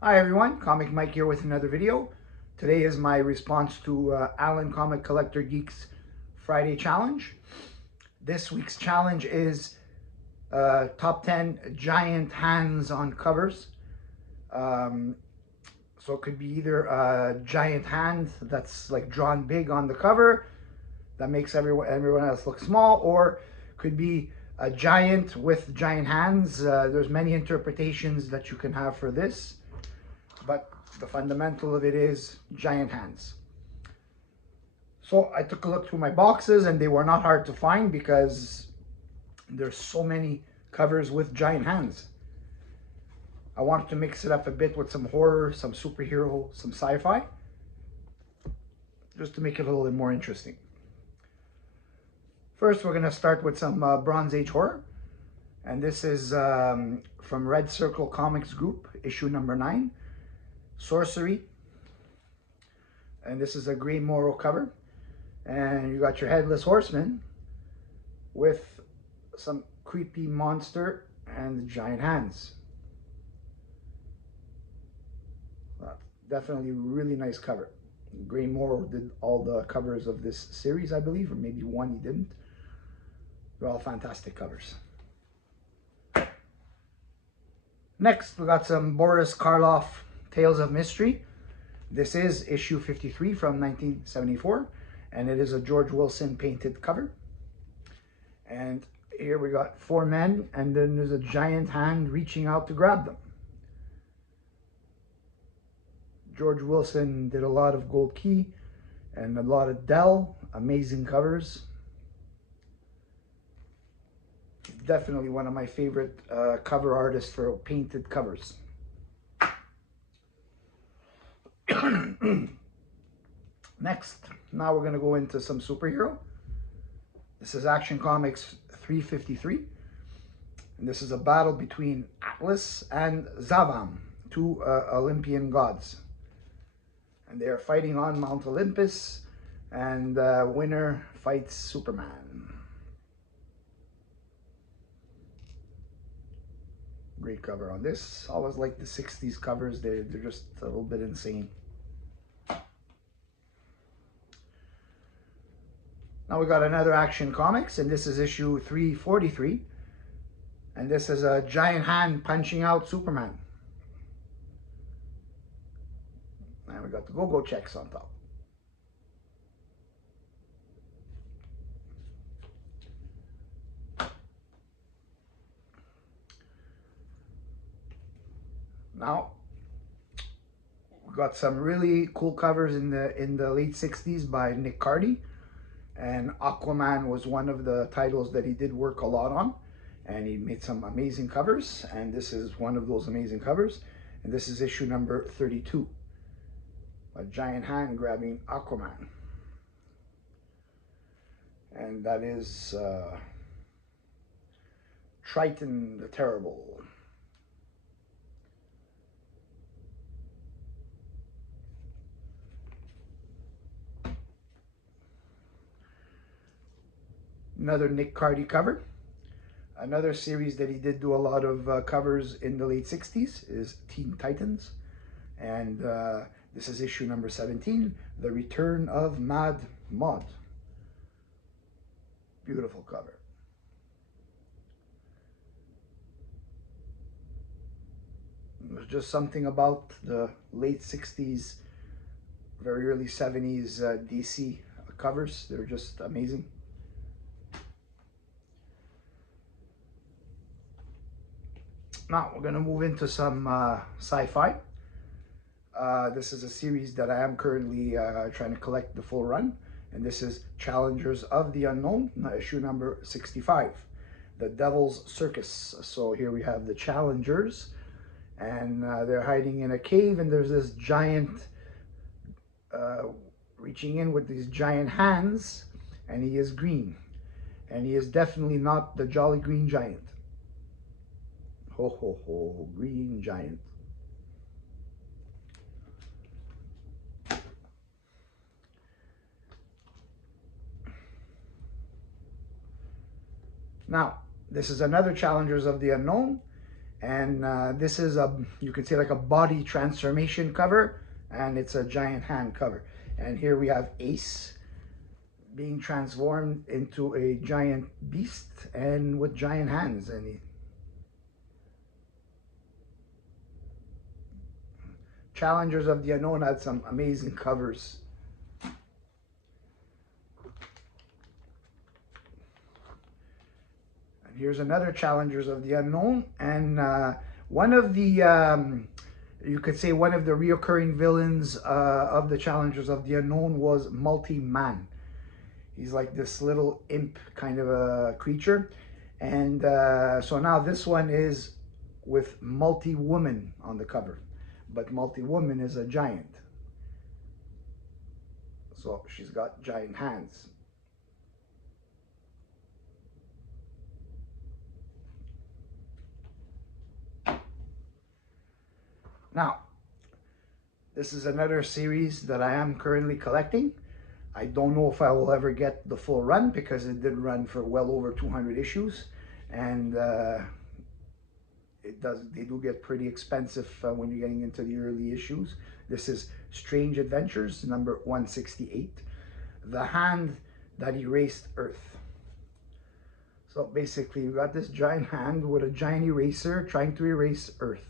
Hi everyone, Comic Mike here with another video. Today is my response to Alan Comic Collector Geek's Friday Challenge. This week's challenge is top 10 giant hands on covers. So it could be either a giant hand that's like drawn big on the cover that makes everyone else look small, or could be a giant with giant hands. There's many interpretations that you can have for this, but the fundamental of it is giant hands. So I took a look through my boxes and they were not hard to find because there's so many covers with giant hands. I wanted to mix it up a bit with some horror, some superhero, some sci-fi, just to make it a little bit more interesting. First, we're going to start with some Bronze Age horror. And this is from Red Circle Comics Group, issue number 9, Sorcery. And this is a Grey Morrow cover. And you got your Headless Horseman with some creepy monster and giant hands. Definitely really nice cover. Grey Morrow did all the covers of this series, I believe, or maybe one he didn't. They're all fantastic covers. Next, we got some Boris Karloff Tales of Mystery. This is issue 53 from 1974, and it is a George Wilson painted cover. And here we got 4 men, and then there's a giant hand reaching out to grab them. George Wilson did a lot of Gold Key and a lot of Dell, amazing covers. Definitely one of my favorite cover artists for painted covers. Next, now we're going to go into some superhero. This is Action Comics 353. And this is a battle between Atlas and Zavam, 2 Olympian gods. And they are fighting on Mount Olympus, and the winner fights Superman. Great cover on this. Always like the 60s covers. They're just a little bit insane. Now we got another Action Comics, and this is issue 343. And this is a giant hand punching out Superman. And we got the go-go checks on top. Now, we got some really cool covers in the late 60s by Nick Cardy. And Aquaman was one of the titles that he did work a lot on. And he made some amazing covers. And this is one of those amazing covers. And this is issue number 32. A giant hand grabbing Aquaman. And that is Triton the Terrible. Another Nick Cardy cover. Another series that he did do a lot of covers in the late 60s is Teen Titans. And this is issue number 17, The Return of Mad Mod. Beautiful cover. There's just something about the late 60s, very early 70s DC covers. They're just amazing. Now we're going to move into some sci-fi. This is a series that I am currently trying to collect the full run. And this is Challengers of the Unknown, issue number 65, The Devil's Circus. So here we have the Challengers, and they're hiding in a cave, and there's this giant reaching in with these giant hands, and he is green. And he is definitely not the Jolly Green Giant. Ho, ho, ho, Green Giant. Now, this is another Challengers of the Unknown, And this is a, you could say like a body transformation cover, and it's a giant hand cover. And here we have Ace being transformed into a giant beast and with giant hands. And Challengers of the Unknown had some amazing covers. And here's another Challengers of the Unknown, and one of the you could say one of the reoccurring villains of the Challengers of the Unknown was Multi-Man. He's like this little imp kind of a creature. And so now this one is with Multi-Woman on the cover. But Multi-Woman is a giant. So she's got giant hands. Now, this is another series that I am currently collecting. I don't know if I will ever get the full run because it did run for well over 200 issues. And they do get pretty expensive when you're getting into the early issues. This is Strange Adventures, number 168. The Hand That Erased Earth. So basically you got this giant hand with a giant eraser trying to erase Earth.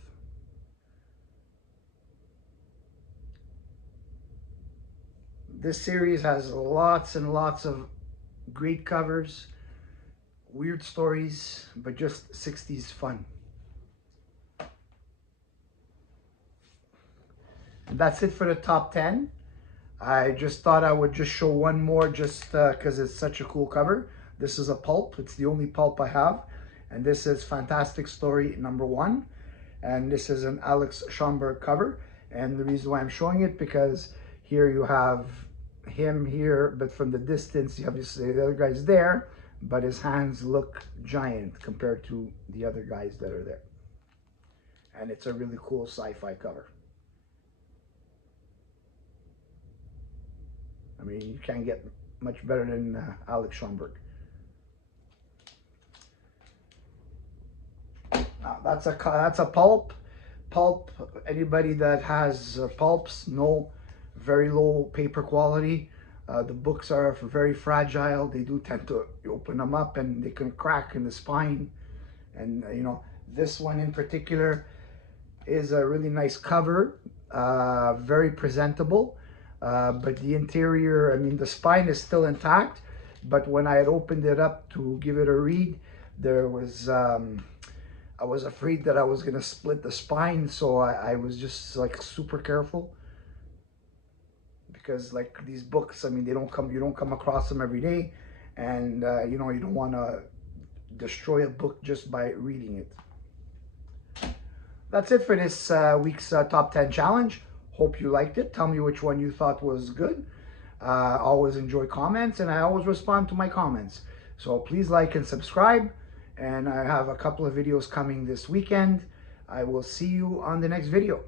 This series has lots and lots of great covers, weird stories, but just 60s fun. And that's it for the top 10. I just thought I would just show one more just because it's such a cool cover. This is a pulp. It's the only pulp I have. And this is Fantastic Story number 1. And this is an Alex Schomburg cover. And the reason why I'm showing it, because here you have him here, but from the distance, you obviously the other guy's there, but his hands look giant compared to the other guys that are there. And it's a really cool sci-fi cover. I mean, you can't get much better than Alex Schomburg. Now, that's a pulp. Pulp, anybody that has pulps know very low paper quality. The books are very fragile. They do tend to open them up and they can crack in the spine. And you know, this one in particular is a really nice cover, very presentable. But the interior, I mean, the spine is still intact, but when I had opened it up to give it a read, there was, I was afraid that I was going to split the spine, so I was just like super careful. Because like these books, I mean, you don't come across them every day, and you know, you don't want to destroy a book just by reading it. That's it for this week's top 10 challenge. Hope you liked it. Tell me which one you thought was good. Always enjoy comments, and I always respond to my comments. So please like and subscribe. And I have a couple of videos coming this weekend. I will see you on the next video.